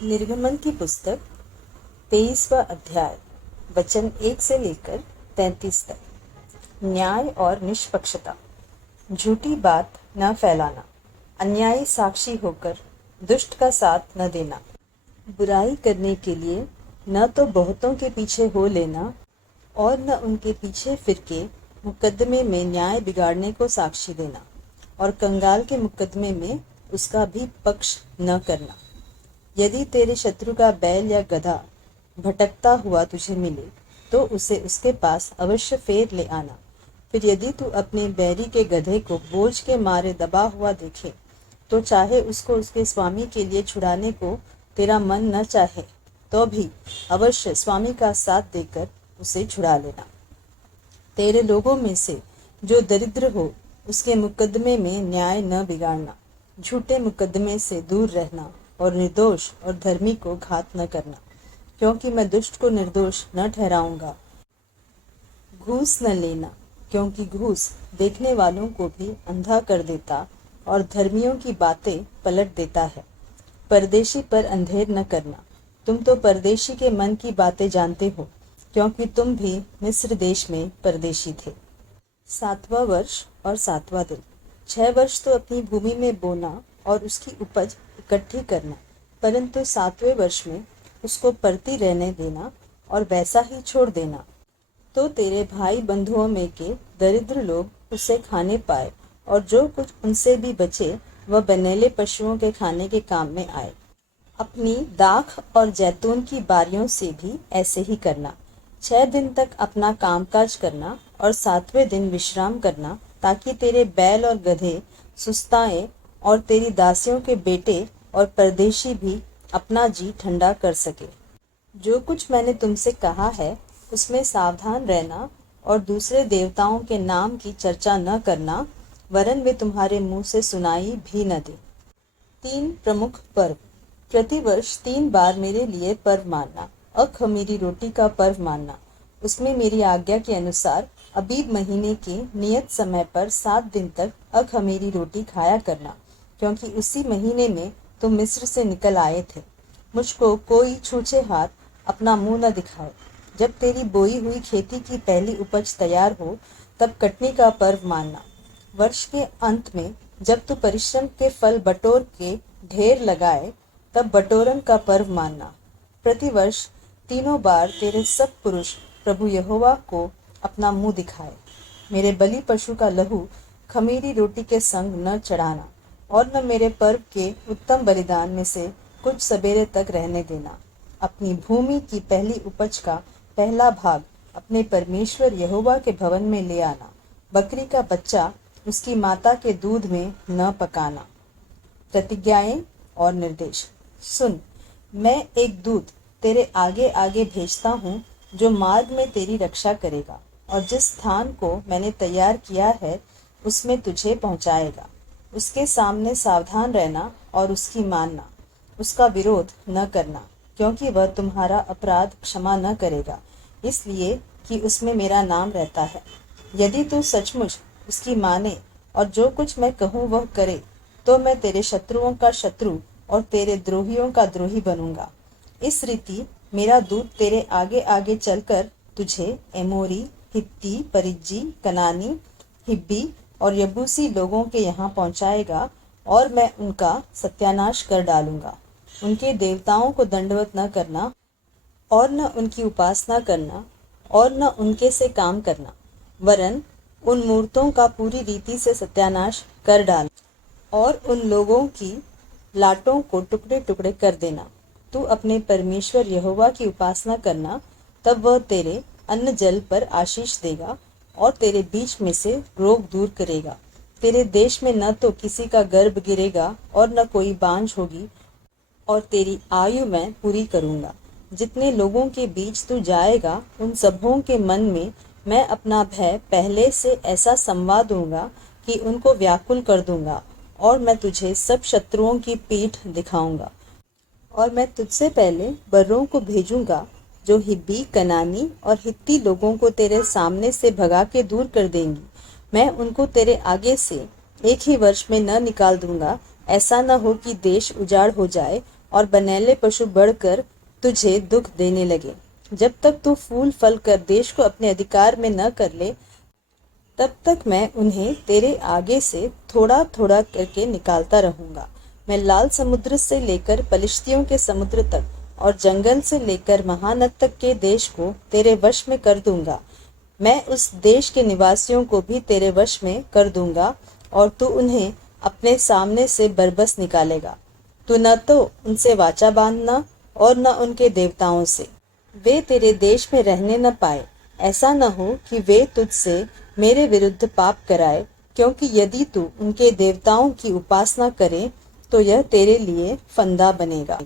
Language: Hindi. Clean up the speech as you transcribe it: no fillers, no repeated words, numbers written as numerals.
निर्गमन की पुस्तक 23वां अध्याय वचन 1 से लेकर 33 तक। न्याय और निष्पक्षता। झूठी बात न फैलाना, अन्यायी साक्षी होकर दुष्ट का साथ न देना, बुराई करने के लिए न तो बहुतों के पीछे हो लेना और न उनके पीछे फिर के मुकदमे में न्याय बिगाड़ने को साक्षी देना, और कंगाल के मुकदमे में उसका भी पक्ष न करना। यदि तेरे शत्रु का बैल या गधा भटकता हुआ तुझे मिले तो उसे उसके पास अवश्य फेर ले आना। फिर यदि तू अपने बैरी के गधे को बोझ के मारे दबा हुआ देखे तो चाहे उसको उसके स्वामी के लिए छुड़ाने को तेरा मन न चाहे तो भी अवश्य स्वामी का साथ देकर उसे छुड़ा लेना। तेरे लोगों में से जो दरिद्र हो उसके मुकदमे में न्याय न बिगाड़ना, झूठे मुकदमे से दूर रहना और निर्दोष और धर्मी को घात न करना, क्योंकि मैं दुष्ट को निर्दोष न ठहराऊंगा। घूस न लेना, क्योंकि घूस देखने वालों को भी अंधा कर देता और धर्मियों की बातें पलट देता है। परदेशी पर अंधेर न करना, तुम तो परदेशी के मन की बातें जानते हो, क्योंकि तुम भी मिस्र देश में परदेशी थे। 7वां वर्ष और 7वां दिन। 6 वर्ष तो अपनी भूमि में बोना और उसकी उपज इकट्ठी करना, परंतु 7वें वर्ष में उसको परती रहने देना और वैसा ही छोड़ देना, तो तेरे भाई बंधुओं में के दरिद्र लोग उसे खाने पाए और जो कुछ उनसे भी बचे वह बनेले पशुओं के खाने के काम में आए। अपनी दाख और जैतून की बारियों से भी ऐसे ही करना। 6 दिन तक अपना कामकाज करना और 7वें दिन विश्राम करना, ताकि तेरे बैल और गधे सुस्ताएं और तेरी दासियों के बेटे और परदेशी भी अपना जी ठंडा कर सके। जो कुछ मैंने तुमसे कहा है उसमें सावधान रहना और दूसरे देवताओं के नाम की चर्चा न करना, वरन वे तुम्हारे मुंह से सुनाई भी न दे। 3 प्रमुख पर्व। प्रतिवर्ष 3 बार मेरे लिए पर्व मानना। अखमीरी रोटी का पर्व मानना, उसमें मेरी आज्ञा के अनुसार अबीब महीने के नियत समय पर 7 दिन तक अखमीरी रोटी खाया करना, क्योंकि उसी महीने में तुम मिस्र से निकल आए थे। मुझको कोई छूछे हाथ अपना मुंह न दिखाए। जब तेरी बोई हुई खेती की पहली उपज तैयार हो तब कटनी का पर्व मानना। वर्ष के अंत में जब तू परिश्रम के फल बटोर के ढेर लगाए तब बटोरन का पर्व मानना। प्रतिवर्ष 3 बार तेरे सब पुरुष प्रभु यहोवा को अपना मुंह दिखाए। मेरे बलि पशु का लहू खमीरी रोटी के संग न चढ़ाना और न मेरे पर्व के उत्तम बलिदान में से कुछ सवेरे तक रहने देना। अपनी भूमि की पहली उपज का पहला भाग अपने परमेश्वर यहोवा के भवन में ले आना। बकरी का बच्चा उसकी माता के दूध में न पकाना। प्रतिज्ञाएं और निर्देश। सुन, मैं एक दूत तेरे आगे आगे भेजता हूँ जो मार्ग में तेरी रक्षा करेगा और जिस स्थान को मैंने तैयार किया है उसमें तुझे पहुँचाएगा। उसके सामने सावधान रहना और उसकी मानना, उसका विरोध न करना, क्योंकि वह तुम्हारा अपराध क्षमा न करेगा, इसलिए कि उसमें मेरा नाम रहता है। यदि तू सचमुच उसकी माने और जो कुछ मैं कहूँ वह करे, तो मैं तेरे शत्रुओं का शत्रु और तेरे द्रोहियों का द्रोही बनूंगा। इस रीति मेरा दूत तेरे आगे आगे चलकर तुझे एमोरी, हित्ती, परिज्जी, कनानी, हिब्बी और यबूसी लोगों के यहाँ पहुँचाएगा और मैं उनका सत्यानाश कर डालूंगा। उनके देवताओं को दंडवत न करना और न उनकी उपासना करना और न उनके से काम करना, वरन उन मूर्तों का पूरी रीति से सत्यानाश कर डालना और उन लोगों की लाटों को टुकड़े टुकड़े कर देना। तू अपने परमेश्वर यहोवा की उपासना करना, तब वह तेरे अन्न जल पर आशीष देगा और तेरे बीच में से रोग दूर करेगा। तेरे देश में न तो किसी का गर्भ गिरेगा और न कोई बांझ होगी, और तेरी आयु मैं पूरी करूंगा। जितने लोगों के बीच तू जाएगा उन सबों के मन में मैं अपना भय पहले से ऐसा संवाद दूंगा कि उनको व्याकुल कर दूंगा, और मैं तुझे सब शत्रुओं की पीठ दिखाऊंगा। और मैं तुझसे पहले बर्रों को भेजूंगा जो हिब्बी, कनानी और हित्ती लोगों को तेरे सामने से भगा के दूर कर देंगी। मैं उनको तेरे आगे से एक ही वर्ष में न निकाल दूंगा। ऐसा न हो कि देश उजाड़ हो जाए और बनेले पशु बढ़कर तुझे दुख देने लगे। जब तक तू फूल फल कर देश को अपने अधिकार में न कर ले, तब तक मैं उन्हें तेरे आगे से थोड़ा थोड़ा करके निकालता रहूंगा। मैं लाल समुद्र से लेकर पलिश्तियों के समुद्र तक और जंगल से लेकर महानद तक के देश को तेरे वश में कर दूंगा। मैं उस देश के निवासियों को भी तेरे वश में कर दूंगा और तू उन्हें अपने सामने से बरबस निकालेगा। तू न तो उनसे वाचा बांधना और न उनके देवताओं से। वे तेरे देश में रहने न पाए। ऐसा न हो कि वे तुझसे मेरे विरुद्ध पाप कराए, क्योंकि यदि तू उनके देवताओं की उपासना करे तो यह तेरे लिए फंदा बनेगा।